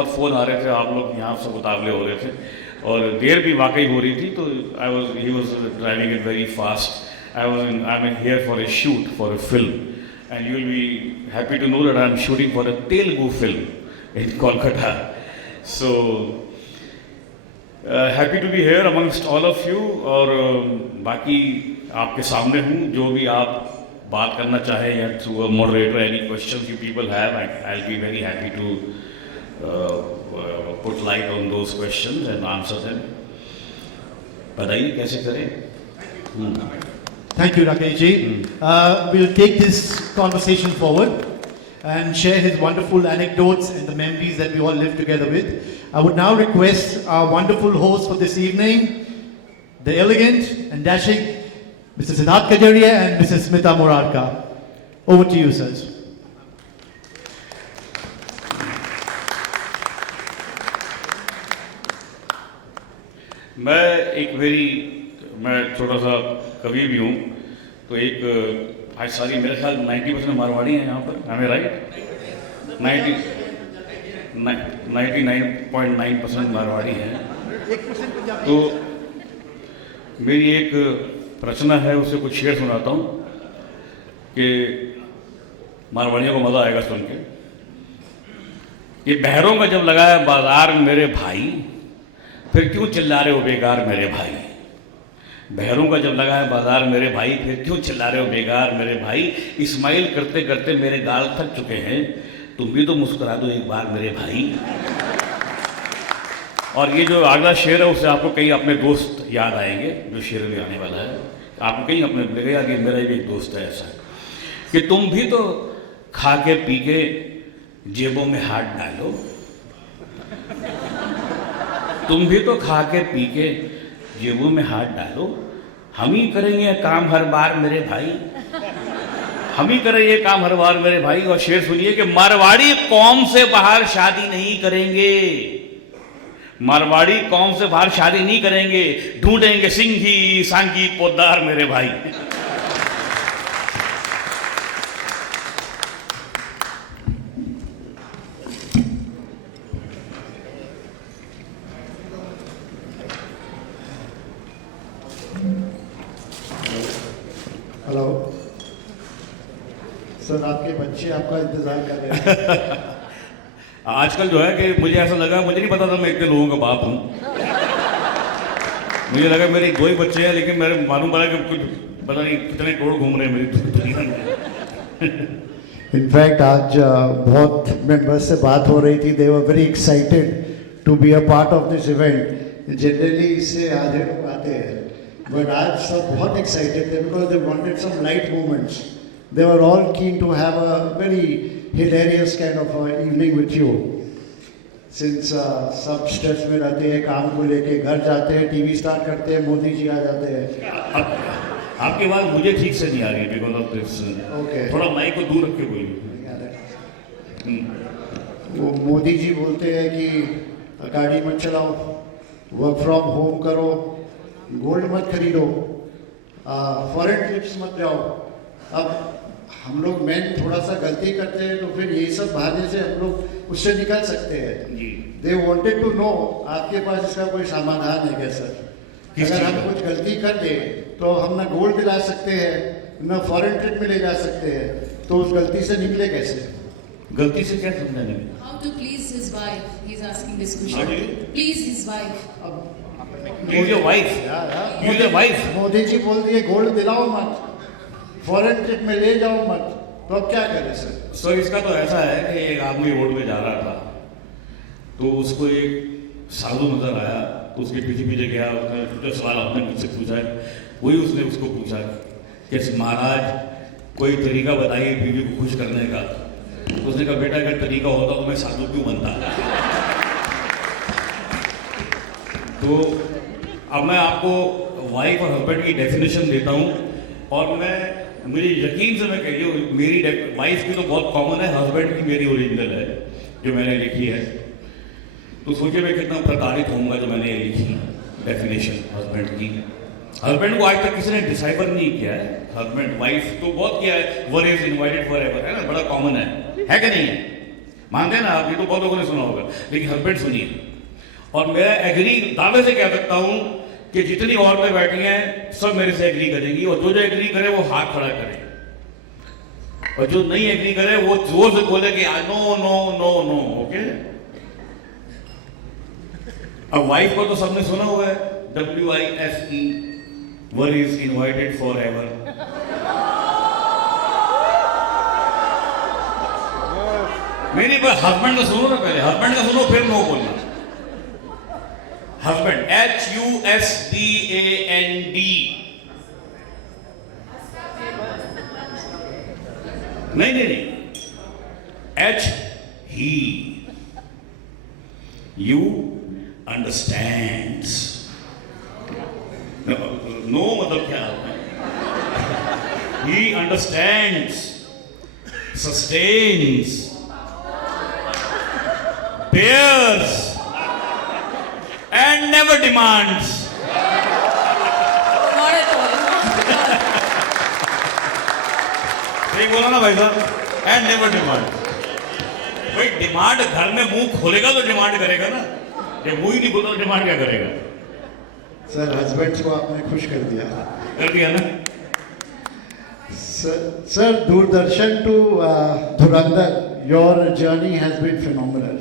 बहुत फ़ोन आ रहे थे, आप लोग यहाँ सब उतावले हो रहे थे और देर भी वाकई हो रही थी, तो he was driving it very fast. I am here for a shoot for a film and you will be happy to know that I am shooting for a Telugu film in Kolkata. So happy to be here amongst all of you. और बाकी आपके सामने हूँ, जो भी आप बात करना चाहें या through a moderator any question you people have, I will be very happy to put light on those questions and answer them. बताइए कैसे करें. Thank you, Rakesh ji. We'll take this conversation forward and share his wonderful anecdotes and the memories that we all live together with. I would now request our wonderful host for this evening, the elegant and dashing Mr. Siddharth Kajaria and Mrs. Smita Murarka. Over to you, sirs. मैं छोटा सा कवि भी हूँ, तो एक आज सारी मेरे ख्याल 90% मारवाड़ी हैं यहाँ पर. हमें राइट 99.9% मारवाड़ी हैं. तो मेरी एक रचना है, उससे कुछ शेर सुनाता हूँ कि मारवाड़ियों को मज़ा आएगा सुन के. ये बहरों का जब लगाया बाजार मेरे भाई, फिर क्यों चिल्ला रहे हो बेकार मेरे भाई. बहरों का जब लगाया बाजार मेरे भाई, फिर क्यों चिल्ला रहे हो बेकार मेरे भाई. इस्माइल करते करते मेरे गाल थक चुके हैं, तुम भी तो मुस्कुरा दो एक बार मेरे भाई. और ये जो अगला शेर है उससे आपको कहीं अपने दोस्त याद आएंगे, जो शेर भी आने वाला है आपको कहीं अपने लगेगा कि मेरा भी एक दोस्त है ऐसा, कि तुम भी तो खा के पी के जेबों में हाथ डालो. तुम भी तो खा के पी के जेबों में हाथ डालो. हम ही करेंगे काम हर बार मेरे भाई, हम ही करेंगे काम हर बार मेरे भाई. और शेर सुनिए कि मारवाड़ी कौम से बाहर शादी नहीं करेंगे. मारवाड़ी कौम से बाहर शादी नहीं करेंगे, ढूंढेंगे सिंघी सांगी पोदार मेरे भाई. हेलो सर, आपके बच्चे आपका इंतजार कर रहे हैं. आजकल जो है कि मुझे ऐसा लगा, मुझे नहीं पता था मैं इतने लोगों का बाप हूँ. मुझे लगा मेरे 2 ही बच्चे हैं, लेकिन मेरे मालूम पड़ा कि कुछ पता नहीं कितने करोड़ घूम रहे हैं मेरी दुनिया में. इनफैक्ट आज बहुत मेंबर्स से बात हो रही थी, they were very excited to be a part of this event. Generally इससे आधे लोग आते हैं, बट आज सब बहुत एक्साइटेड थे because they wanted some light moments. They were all keen to have a very hilarious kind of evening with you. Since सब स्ट्रेस में रहते हैं, काम को लेके घर जाते हैं, टीवी स्टार्ट करते हैं, मोदी जी आ जाते हैं. आपकी बात मुझे ठीक से नहीं आ रही बिकॉज ऑफ दिस. ओके, थोड़ा माइक को दूर रख के बोलिए. वो मोदी जी बोलते हैं कि गाड़ी मत चलाओ, वर्क फ्रॉम होम करो, गोल्ड मत खरीदो, फॉरेन ट्रिप्स मत जाओ. अब हम लोग मेन थोड़ा सा गलती करते हैं, तो फिर यही सब बहाने से हम लोग उससे निकल सकते हैं. दे वांटेड टू नो आपके पास इसका कोई समाधान है क्या सर. अगर हम कुछ गलती कर दे तो हम ना गोल्ड दिला सकते हैं, ना फॉरेन ट्रिप में ले जा सकते हैं, तो उस गलती से निकले कैसे. गलती से क्या समझा नहीं. How to please his wife? He's asking this question. Please his wife. Please your wife. Please your wife. Modi ji बोल दिए गोल्ड दिलाओ मत, फॉरेन ट्रिप में ले जाओ मत, तो अब क्या करें सर. सर इसका तो ऐसा है कि एक आदमी रोड में जा रहा था, तो उसको एक साधु नजर आया, तो उसके पीछे पीछे गया. उसने जो सवाल आपने मुझसे पूछा है वही उसने उसको पूछा कि महाराज कोई तरीका बताइए बीवी को खुश करने का. तो उसने कहा बेटा अगर तरीका होता तो मैं साधु क्यों बनता. तो अब मैं आपको वाइफ और हस्बैंड की डेफिनेशन देता हूँ, और मुझे यकीन से मैं कह रही हूँ मेरी वाइफ की तो बहुत कॉमन है, हस्बैंड की मेरी ओरिजिनल है जो मैंने लिखी है. तो सोचिए मैं कितना प्रताड़ित होऊंगा जो मैंने ये लिखी डेफिनेशन हस्बैंड की. हस्बैंड को आज तक किसी ने डिसाइफर नहीं किया है. हस्बैंड वाइफ तो बहुत किया है, one is invited for ever है ना, बड़ा कॉमन है कि नहीं है. मानते हैं ना आप, ये तो बहुत लोगों ने सुना होगा, लेकिन हस्बैंड सुनिए। और मैं एग्री दावे से कह सकता हूं कि जितनी औरतें बैठी हैं सब मेरे से एग्री करेंगी, और जो जो एग्री करे वो हाथ खड़ा करे, और जो नहीं एग्री करे वो जोर से बोले कि no no no no. Okay, अब वाइफ को तो सबने सुना हुआ है, WIFE, one is invited forever. मेरी पर हस्बैंड का सुनो ना, पहले हस्बैंड का सुनो फिर नो बोलना। हस्बैंड HUSBAND, नहीं नहीं नहीं, H he, you understands। No मतलब क्या है? He understands, sustains, bears and never demands। Not at all. ठीक बोला ना भाई साहब, एंड नेवर डिमांड। भाई डिमांड घर में मुंह खोलेगा तो डिमांड करेगा ना, ये मुंह ही नहीं बोला तो डिमांड क्या करेगा? सर हस्बैंड को आपने खुश कर दिया। कर दिया ना। Sir, Doordarshan to Dhurandhar, your journey has been phenomenal.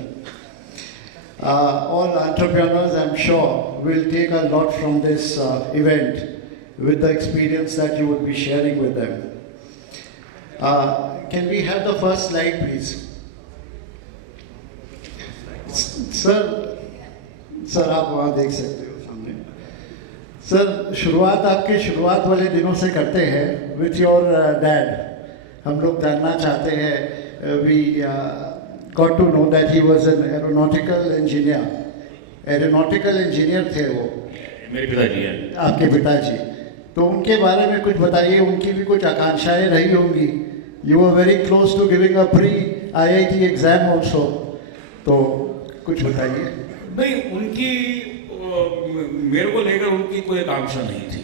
All entrepreneurs, I'm sure, will take a lot from this event with the experience that you would be sharing with them. Can we have the first slide, please? Sir आप वहाँ देख सकते हो सामने। Sir शुरुआत आपके शुरुआत वाले दिनों से करते हैं विथ योर डैड। हम लोग जानना चाहते हैं, we got to know that he was an aeronautical engineer. Aeronautical engineer थे वो, मेरे पिताजी हैं। आपके पिताजी, तो उनके बारे में कुछ बताइए। उनकी भी कुछ आकांक्षाएं रही होंगी। You are very close to giving a pre IIT exam also, तो कुछ बताइए। नहीं, उनकी मेरे को लेकर उनकी कोई आकांक्षा नहीं थी।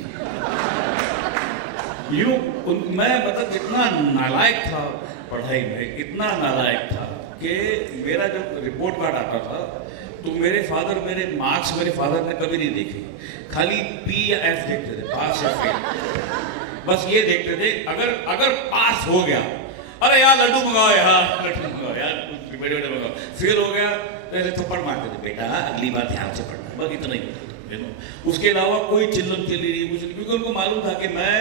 मैं मतलब इतना नालायक था पढ़ाई में, इतना नालायक था कि मेरा जब रिपोर्ट कार्ड आता था तो मेरे फादर मेरे मार्क्स मेरे फादर ने कभी नहीं देखे, खाली P या F देखते थे, पास या फेल, बस ये देखते थे। अगर पास हो गया, अरे यार लड्डू मंगाओ यार, लड्डू मंगाओ यार, कुछ बड़े बड़े मंगाओ। फेल हो गया तो ऐसे थप्पड़ मारते थे, बेटा अगली बार ध्यान से पढ़ना, बस इतना ही होता था। उसके अलावा कोई चिल्लम चिल्ली नहीं, कुछ नहीं, क्योंकि उनको मालूम था कि मैं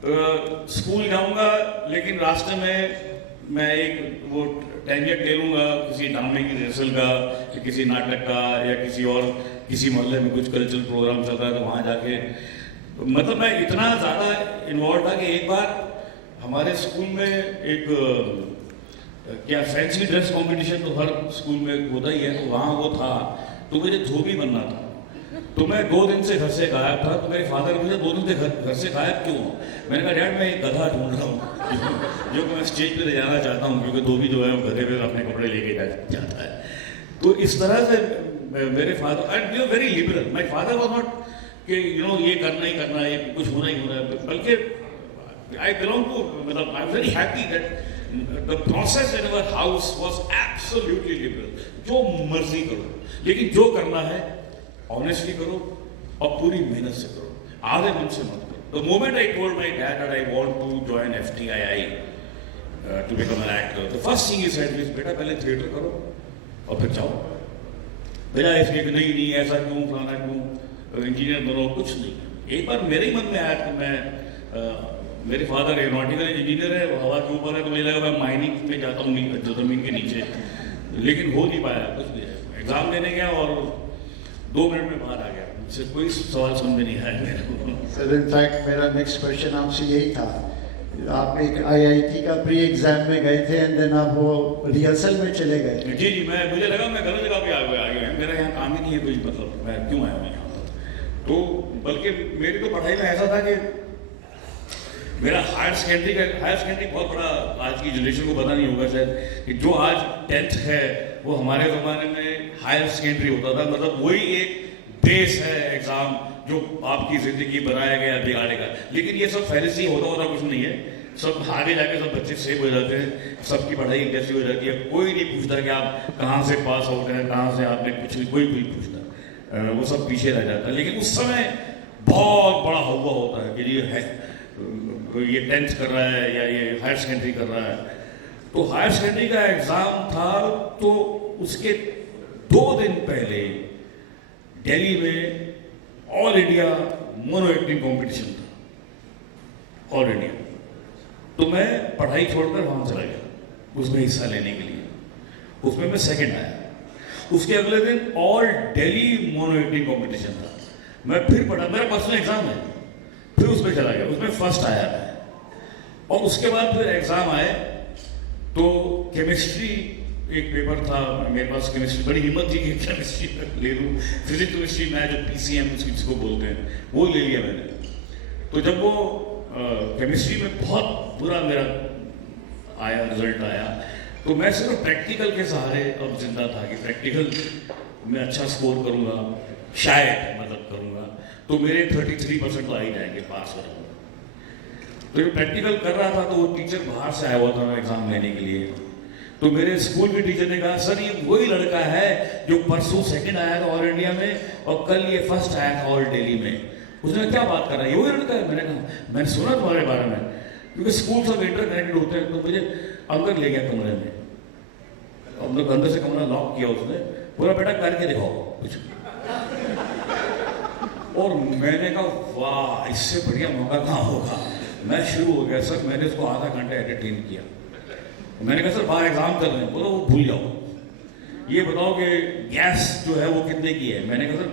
स्कूल जाऊंगा लेकिन रास्ते में मैं एक वो टेंजेंट ले लूंगा किसी ड्रामे की रिहर्सल का या किसी नाटक का या किसी मोहल्ले में कुछ कल्चरल प्रोग्राम चल रहा है तो वहाँ जाके, मतलब मैं इतना ज़्यादा इन्वॉल्व था कि एक बार हमारे स्कूल में एक क्या फैंसी ड्रेस कंपटीशन तो हर स्कूल में होता ही है, तो वहाँ वो था, तो मुझे धोबी बनना था। तो मैं 2 दिन से घर से गायब था, तो मेरे फादर मुझे 2 दिन से घर से गायब क्यों हो? मैंने कहा डैड मैं एक गधा ढूंढ रहा हूँ जो मैं स्टेज पे ले जाना चाहता हूँ, क्योंकि धोबी जो है वो गधे पे अपने कपड़े लेके जाता है। तो इस तरह से मेरे father and we are very liberal. My father was not कि ये करना ही करना है, कुछ होना ही होना है, बल्कि आई बिलोंग टू, मतलब I am very happy that the process in our house was absolutely liberal. जो मर्जी करो, लेकिन जो करना है ऑनेस्टली करो और पूरी मेहनत से करो, आधे मन से मत करो। The moment I told my dad that I want to join FTII to become an actor, the first thing he said was, बेटा पहले थिएटर करो और फिर जाओ। मेरा इसलिए कि नहीं ऐसा क्यों, फलाना क्यों, इंजीनियर बनो, कुछ नहीं। एक बार मेरे ही मन में आया कि मैं मेरे फादर एरोनॉटिकल इंजीनियर है, हवा के ऊपर है, तो मुझे लगा मैं माइनिंग पे जाता हूँ जमीन के नीचे, लेकिन हो नहीं पाया कुछ भी। एग्जाम देने गया और 2 मिनट में बाहर आ गया, मुझसे कोई सवाल समझ में नहीं आया मेरे को। सर इनफैक्ट मेरा नेक्स्ट क्वेश्चन आपसे यही था, आप एक IIT का प्री एग्जाम में गए थे एंड देन आप वो रिहर्सल में चले गए। जी मुझे लगा मैं गलत जगह पे आ गया, मेरा यहाँ काम ही नहीं है कुछ, मतलब मैं क्यों आया हूँ यहाँ पर। तो बल्कि मेरी तो पढ़ाई में ऐसा था कि मेरा हायर सेकेंडरी बहुत बड़ा, आज की जनरेशन को पता नहीं होगा शायद, कि जो आज 10th है वो हमारे ज़माने में हायर सेकेंडरी होता था। मतलब वही एक बेस है एग्ज़ाम जो आपकी ज़िंदगी बनाया गया बिगाड़ेगा। लेकिन ये सब पहले से ही होता कुछ नहीं है। सब आगे जाके सब बच्चे सेव हो जाते हैं, सबकी पढ़ाई कैसी हो जाती है, कोई नहीं पूछता कि आप कहाँ से पास आउट हैं, कहाँ से आपने कुछ नहीं, कोई नहीं पूछता, वो सब पीछे रह जाता है। लेकिन उस समय बहुत बड़ा हुआ होता है कि ये 10th कर रहा है या ये हायर सेकेंडरी कर रहा है। तो हायर सेकेंडरी का एग्ज़ाम था, तो उसके 2 दिन पहले दिल्ली में all India mono acting competition था, ऑल इंडिया। तो मैं पढ़ाई छोड़कर वहाँ चला गया उसमें हिस्सा लेने के लिए। उसमें मैं सेकंड आया। उसके अगले दिन all Delhi mono acting competition था, मैं फिर पढ़ा, मेरा पर्सनल एग्जाम है, फिर उसमें चला गया, उसमें फर्स्ट आया मैं। और उसके बाद फिर एग्जाम आए, तो केमिस्ट्री एक पेपर था मेरे पास, केमिस्ट्री, बड़ी हिम्मत थी कि केमिस्ट्री ले लूँ, फिजिक्स केमिस्ट्री मैं जो PCM जिसको बोलते हैं वो ले लिया मैंने। तो जब वो केमिस्ट्री में बहुत बुरा मेरा आया, रिजल्ट आया, तो मैं सिर्फ प्रैक्टिकल के सहारे अब जिंदा था कि प्रैक्टिकल में अच्छा स्कोर करूँगा, शायद मतलब करूँगा, तो मेरे 33% तो आ ही जाएंगे, पास हो जाऊँगा। तो ये प्रैक्टिकल कर रहा था, तो वो टीचर बाहर से आया हुआ था एग्जाम लेने के लिए। तो मेरे स्कूल के टीचर ने कहा, सर ये वही लड़का है जो परसों सेकंड आया था ऑल इंडिया में और कल ये फर्स्ट आया था ऑल दिल्ली में। उसने क्या बात कर रहा है, ये वही लड़का है? मैंने कहा मैंने सुना तुम्हारे बारे में, क्योंकि स्कूल सब इंटरकनेक्टेड होते हैं। तो मुझे अंदर ले गया कमरे में, हम लोग अंदर से कमरा लॉक किया उसने, पूरा बेटा करके दिखाओ कुछ। और मैंने कहा वाह, इससे बढ़िया मौका कहाँ होगा। मैं शुरू हो गया सर, मैंने उसको आधा घंटा एंटरटेन किया। मैंने कहा सर बाहर एग्जाम कर रहे हैं, बोलो वो भूल जाओ, ये बताओ कि गैस जो है वो कितने की है। मैंने कहा सर